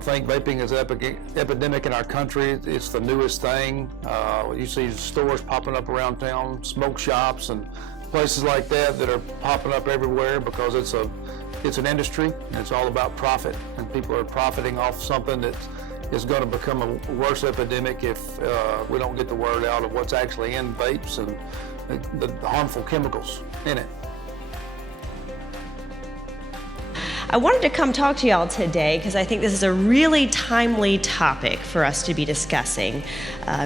I think vaping is epidemic in our country. It's the newest thing. You see stores popping up around town, smoke shops and places like that that are popping up everywhere because it's an industry and it's all about profit, and people are profiting off something that is going to become a worse epidemic if we don't get the word out of what's actually in vapes and the harmful chemicals in it. I wanted to come talk to y'all today because I think this is a really timely topic for us to be discussing.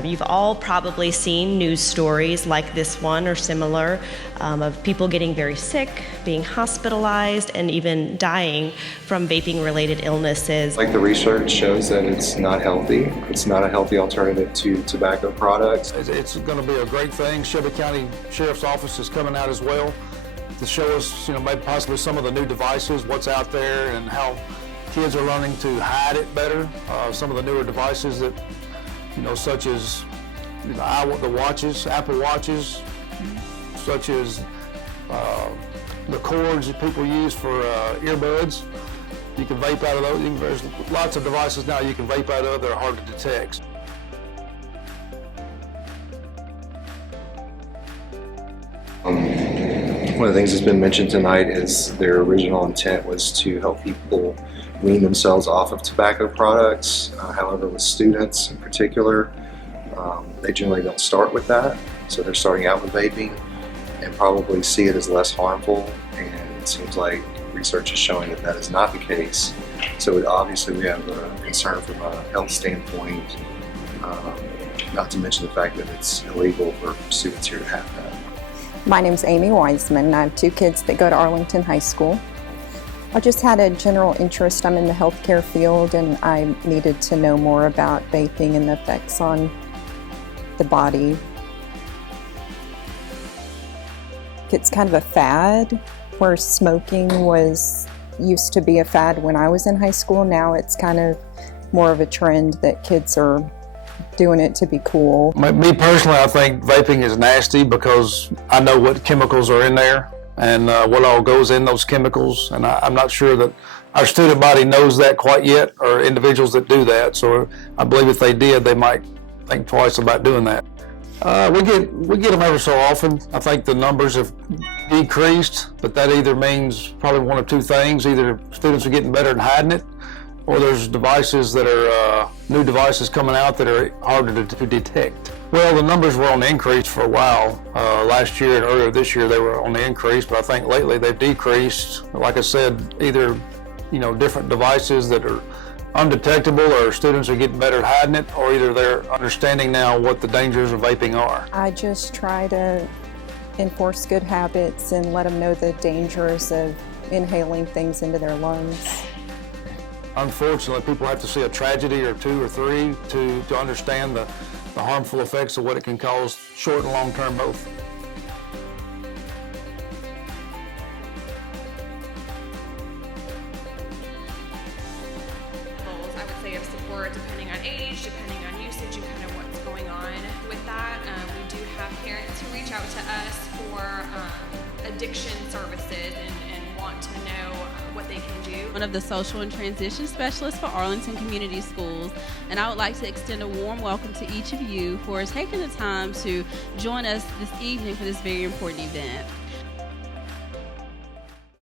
You've all probably seen news stories like this one or similar of people getting very sick, being hospitalized, and even dying from vaping-related illnesses. Like the research shows that it's not healthy. It's not a healthy alternative to tobacco products. It's going to be a great thing. Shelby County Sheriff's Office is coming out as well to show us, maybe possibly some of the new devices, what's out there, and how kids are learning to hide it better. Some of the newer devices that, such as the watches, Apple Watches, such as the cords that people use for earbuds. You can vape out of those. There's lots of devices now you can vape out of that are hard to detect. One of the things that's been mentioned tonight is their original intent was to help people wean themselves off of tobacco products. However, with students in particular, they generally don't start with that. So they're starting out with vaping and probably see it as less harmful. And it seems like research is showing that that is not the case. So obviously we have a concern from a health standpoint, not to mention the fact that it's illegal for students here to have that. My name's Amy Wiseman, and I have two kids that go to Arlington High School. I just had a general interest. I'm in the healthcare field, and I needed to know more about vaping and the effects on the body. It's kind of a fad, where smoking used to be a fad when I was in high school. Now it's kind of more of a trend that kids are doing it to be cool. Me personally, I think vaping is nasty because I know what chemicals are in there and what all goes in those chemicals, and I'm not sure that our student body knows that quite yet, or individuals that do that. So I believe if they did, they might think twice about doing that. We get them ever so often. I think the numbers have decreased, but that either means probably one of two things: either students are getting better at hiding it, or there's devices that are new devices coming out that are harder to detect. Well, the numbers were on the increase for a while. Last year and earlier this year they were on the increase, but I think lately they've decreased. Like I said, either different devices that are undetectable, or students are getting better at hiding it, or either they're understanding now what the dangers of vaping are. I just try to enforce good habits and let them know the dangers of inhaling things into their lungs. Unfortunately, people have to see a tragedy or two or three to understand the harmful effects of what it can cause, short and long term both. I would say of support, depending on age, depending on usage, and kind of what's going on with that. We do have parents who reach out to us for addiction services and want to know what they can do. One of the social and transition specialists for Arlington Community Schools, and I would like to extend a warm welcome to each of you for taking the time to join us this evening for this very important event.